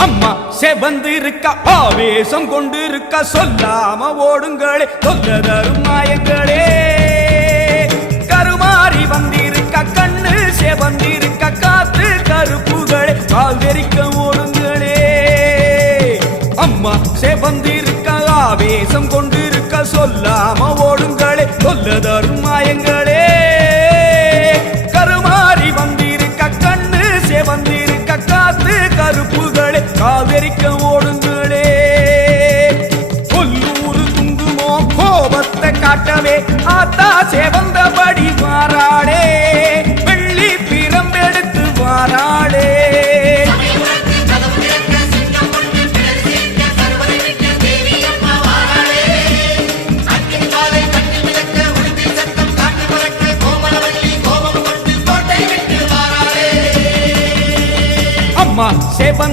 அம்மா செவந்திருக்க ஆவேசம் கொண்டிருக்க சொல்லாம ஓடுங்களே சொல்லதரும் மாயங்களே கருமாறி வந்திருக்க கண்ணு செவந்திருக்க காத்து கருப்புகளே கால் தெரிக்க ஓடுங்களே அம்மா செவந்திருக்க ஆவேசம் கொண்டிருக்க சொல்லாம ஓடுங்களே சொல்லதரும் மாயங்களே கருமாறி வந்திருக்க கண்ணு செவந்திருக்க காத்து கருப்புகளே கால் தெரிக்க ஓடு